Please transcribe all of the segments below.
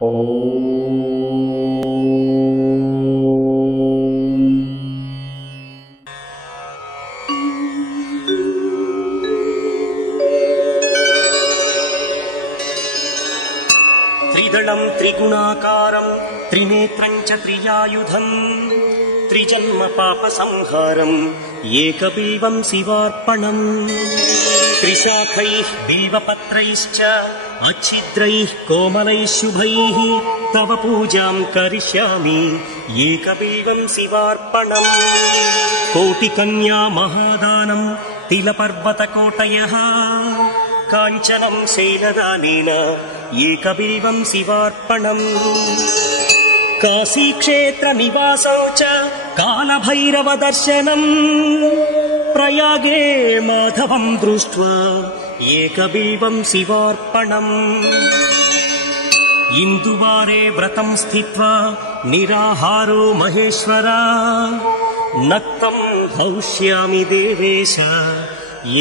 त्रिदलं त्रिगुणाकारं त्रिनेत्रं च त्रियायुधं त्रिजन्म पापसंहारं एकबिल्वं शिवार्पणम् त्रिशाखैः बिल्वपत्रैश्च अच्छिद्रैः कोमलैः शुभैः तव पूजां करिष्यामि एकबिल्वं शिवार्पणम् कोटिकन्या महादानं तिलपर्वतकोटयः काञ्चनं शैलदानेन एकबिल्वं शिवार्पणम् काशीक्षेत्रनिवासौ च कालभैरवदर्शनम् प्रयागे माधवं दृष्ट्वा एकबिल्वं शिवार्पणम् इन्दुवारे व्रतं स्थित्वा निराहारो महेश्वरा नक्तं हौष्यामि देवेश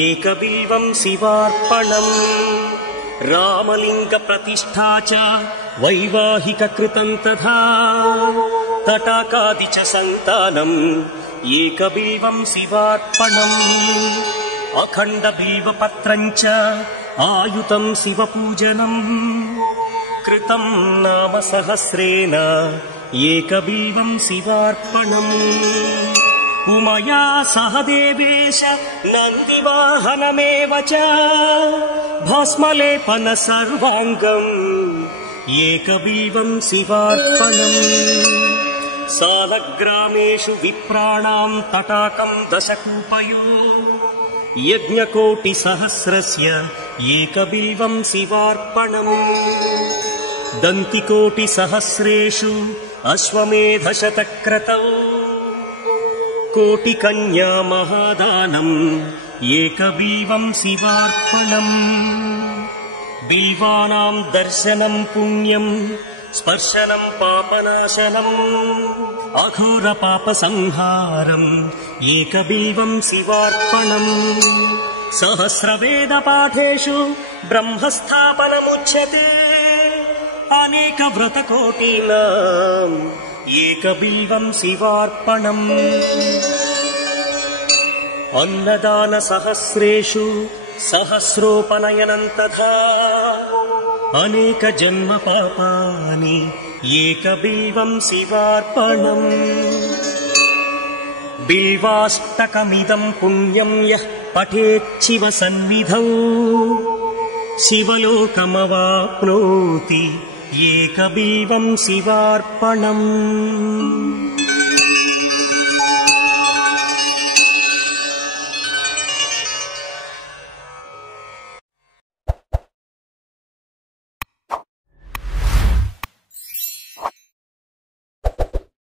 एकबिल्वं शिवार्पणम् रामलिंग प्रतिष्ठा च वैवाहिक कृतं तथा तटाकादि च संतानम् एकबिल्वं शिवार्पणम् अखण्ड बिल्वपत्रं च आयुतं शिवपूजनम् कृतं नाम सहस्रेण एकबिल्वं शिवार्पणम् उमया सह देवेश नन्दिवाहनमेव च भस्मलेपन सर्वाङ्गम् एकबिल्वं शिवार्पणम् सालग्रामेषु विप्राणां तटाकं दशकूपयो यज्ञकोटिसहस्रस्य एकबिल्वं शिवार्पणम् दन्तिकोटिसहस्रेषु अश्वमेधशतक्रतौ कोटिकन्या महादानम् एकबिल्वं शिवार्पणम् बिल्वानां दर्शनं पुण्यं स्पर्शनं पापनाशनम् अघोरपापसंहारम् एकबिल्वं शिवार्पणम् सहस्रवेदपाठेषु ब्रह्मस्थापनमुच्यते अनेकव्रतकोटीनाम् एकबिल्वं शिवार्पणम् अन्नदानसहस्रेषु सहस्रोपनयनं तथा अनेक जन्म पापानि एकबिल्वं शिवार्पणम् बिल्वाष्टकमिदं पुण्यं यः पठेत् शिवसन्निधौ शिवलोकमवाप्नोति एकबिल्वं शिवार्पणम्।